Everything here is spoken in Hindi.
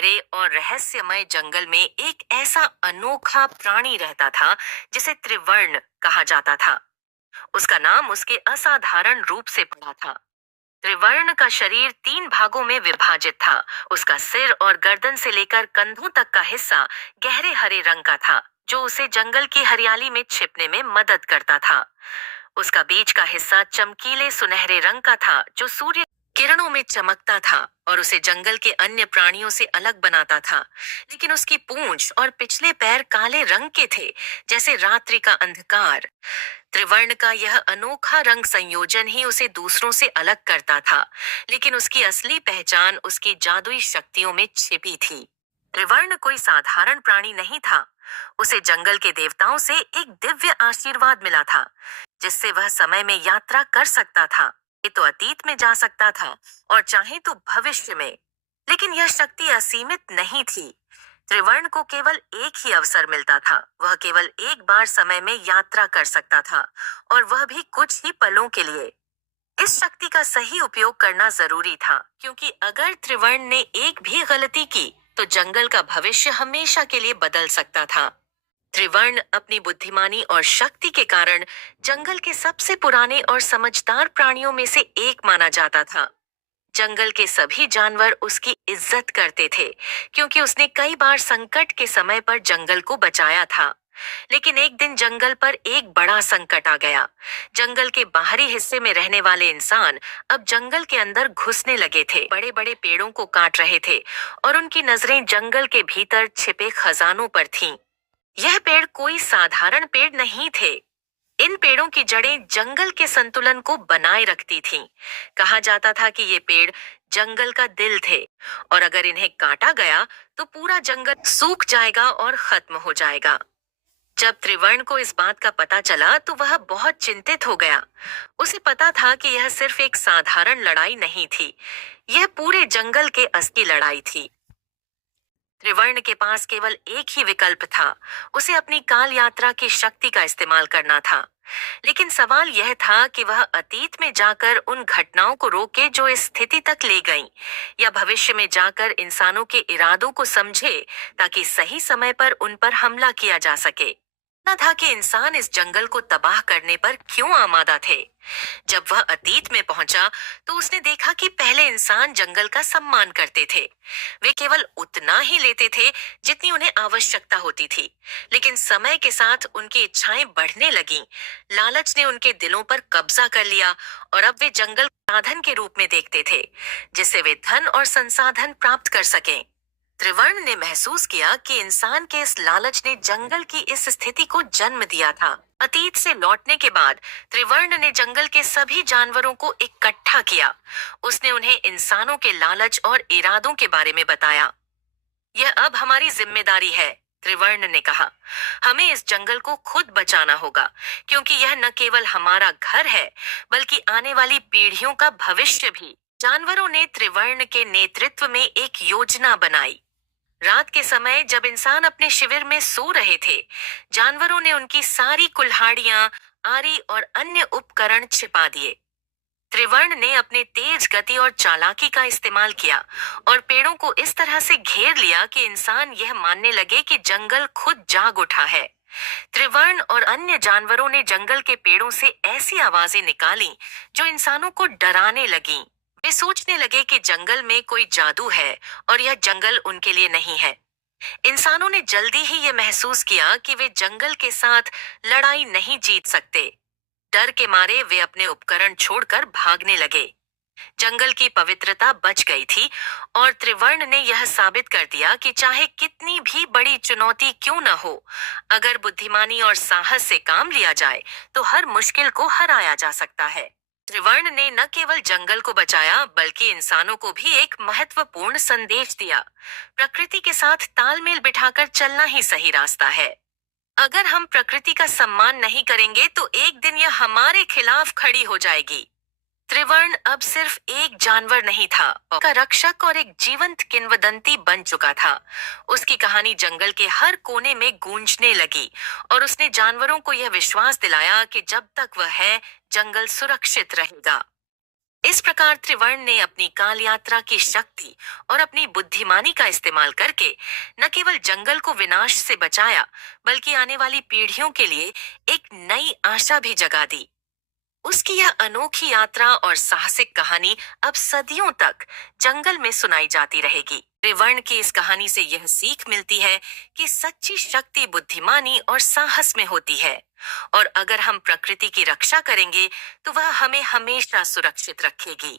गहरे और रहस्यमय जंगल में एक ऐसा अनोखा प्राणी रहता था जिसे त्रिवर्ण कहा जाता था। उसका नाम उसके असाधारण रूप से पड़ा था। त्रिवर्ण का शरीर 3 भागों में विभाजित था। उसका सिर और गर्दन से लेकर कंधों तक का हिस्सा गहरे हरे रंग का था, जो उसे जंगल की हरियाली में छिपने में मदद करता था। उसका बीच का हिस्सा चमकीले सुनहरे रंग का था, जो सूर्य किरणों में चमकता था और उसे जंगल के अन्य प्राणियों से अलग बनाता था। लेकिन उसकी पूंछ और पिछले पैर काले रंग के थे, जैसे रात्रि का अंधकार। त्रिवर्ण का यह अनोखा रंग संयोजन ही उसे दूसरों से अलग करता था, लेकिन उसकी असली पहचान उसकी जादुई शक्तियों में छिपी थी। त्रिवर्ण कोई साधारण प्राणी नहीं था। उसे जंगल के देवताओं से एक दिव्य आशीर्वाद मिला था, जिससे वह समय में यात्रा कर सकता था। ये तो अतीत में जा सकता था और चाहे तो भविष्य में। लेकिन यह शक्ति असीमित नहीं थी। त्रिवर्ण को केवल एक ही अवसर मिलता था। वह केवल एक बार समय में यात्रा कर सकता था, और वह भी कुछ ही पलों के लिए। इस शक्ति का सही उपयोग करना जरूरी था, क्योंकि अगर त्रिवर्ण ने एक भी गलती की तो जंगल का भविष्य हमेशा के लिए बदल सकता था। त्रिवर्ण अपनी बुद्धिमानी और शक्ति के कारण जंगल के सबसे पुराने और समझदार प्राणियों में से एक माना जाता था। जंगल के सभी जानवर उसकी इज्जत करते थे, क्योंकि उसने कई बार संकट के समय पर जंगल को बचाया था। लेकिन एक दिन जंगल पर एक बड़ा संकट आ गया। जंगल के बाहरी हिस्से में रहने वाले इंसान अब जंगल के अंदर घुसने लगे थे, बड़े बड़े पेड़ों को काट रहे थे और उनकी नजरें जंगल के भीतर छिपे खजानों पर थीं। यह पेड़ कोई साधारण पेड़ नहीं थे। इन पेड़ों की जड़ें जंगल के संतुलन को बनाए रखती थीं। कहा जाता था कि ये पेड़ जंगल का दिल थे, और अगर इन्हें काटा गया तो पूरा जंगल सूख जाएगा और खत्म हो जाएगा। जब त्रिवर्ण को इस बात का पता चला तो वह बहुत चिंतित हो गया। उसे पता था कि यह सिर्फ एक साधारण लड़ाई नहीं थी, यह पूरे जंगल के असली लड़ाई थी। त्रिवर्ण के पास केवल एक ही विकल्प था। उसे अपनी काल यात्रा की शक्ति का इस्तेमाल करना था। लेकिन सवाल यह था कि वह अतीत में जाकर उन घटनाओं को रोके जो इस स्थिति तक ले गईं, या भविष्य में जाकर इंसानों के इरादों को समझे, ताकि सही समय पर उन पर हमला किया जा सके। ना था कि इंसान इस जंगल को तबाह करने पर क्यों आमादा थे। जब वह अतीत में पहुंचा तो उसने देखा कि पहले इंसान जंगल का सम्मान करते थे। वे केवल उतना ही लेते थे जितनी उन्हें आवश्यकता होती थी। लेकिन समय के साथ उनकी इच्छाएं बढ़ने लगीं। लालच ने उनके दिलों पर कब्जा कर लिया, और अब वे जंगल साधन के रूप में देखते थे, जिससे वे धन और संसाधन प्राप्त कर सकें। त्रिवर्ण ने महसूस किया कि इंसान के इस लालच ने जंगल की इस स्थिति को जन्म दिया था। अतीत से लौटने के बाद त्रिवर्ण ने जंगल के सभी जानवरों को इकट्ठा किया। उसने उन्हें इंसानों के लालच और इरादों के बारे में बताया। यह अब हमारी जिम्मेदारी है, त्रिवर्ण ने कहा। हमें इस जंगल को खुद बचाना होगा, क्योंकि यह न केवल हमारा घर है, बल्कि आने वाली पीढ़ियों का भविष्य भी। जानवरों ने त्रिवर्ण के नेतृत्व में एक योजना बनाई। रात के समय जब इंसान अपने शिविर में सो रहे थे, जानवरों ने उनकी सारी कुल्हाड़ियां, आरी और अन्य उपकरण छिपा दिए। त्रिवर्ण ने अपने तेज गति और चालाकी का इस्तेमाल किया और पेड़ों को इस तरह से घेर लिया कि इंसान यह मानने लगे कि जंगल खुद जाग उठा है। त्रिवर्ण और अन्य जानवरों ने जंगल के पेड़ों से ऐसी आवाजें निकाली जो इंसानों को डराने लगीं। वे सोचने लगे कि जंगल में कोई जादू है और यह जंगल उनके लिए नहीं है। इंसानों ने जल्दी ही यह महसूस किया कि वे जंगल के साथ लड़ाई नहीं जीत सकते। डर के मारे वे अपने उपकरण छोड़कर भागने लगे। जंगल की पवित्रता बच गई थी, और त्रिवर्ण ने यह साबित कर दिया कि चाहे कितनी भी बड़ी चुनौती क्यों न हो, अगर बुद्धिमानी और साहस से काम लिया जाए तो हर मुश्किल को हराया जा सकता है। त्रिवर्ण ने न केवल जंगल को बचाया, बल्कि इंसानों को भी एक महत्वपूर्ण संदेश दिया। प्रकृति के साथ तालमेल बिठाकर चलना ही सही रास्ता है। अगर हम प्रकृति का सम्मान नहीं करेंगे तो एक दिन यह हमारे खिलाफ खड़ी हो जाएगी। त्रिवर्ण अब सिर्फ एक जानवर नहीं था, उसका रक्षक और एक जीवंत किंवदंती बन चुका था। उसकी कहानी जंगल के हर कोने में गूंजने लगी, और उसने जानवरों को यह विश्वास दिलाया कि जब तक वह है, जंगल सुरक्षित रहेगा। इस प्रकार त्रिवर्ण ने अपनी काल यात्रा की शक्ति और अपनी बुद्धिमानी का इस्तेमाल करके न केवल जंगल को विनाश से बचाया, बल्कि आने वाली पीढ़ियों के लिए एक नई आशा भी जगा दी। उसकी यह अनोखी यात्रा और साहसिक कहानी अब सदियों तक जंगल में सुनाई जाती रहेगी। त्रिवर्ण की इस कहानी से यह सीख मिलती है कि सच्ची शक्ति बुद्धिमानी और साहस में होती है, और अगर हम प्रकृति की रक्षा करेंगे तो वह हमें हमेशा सुरक्षित रखेगी।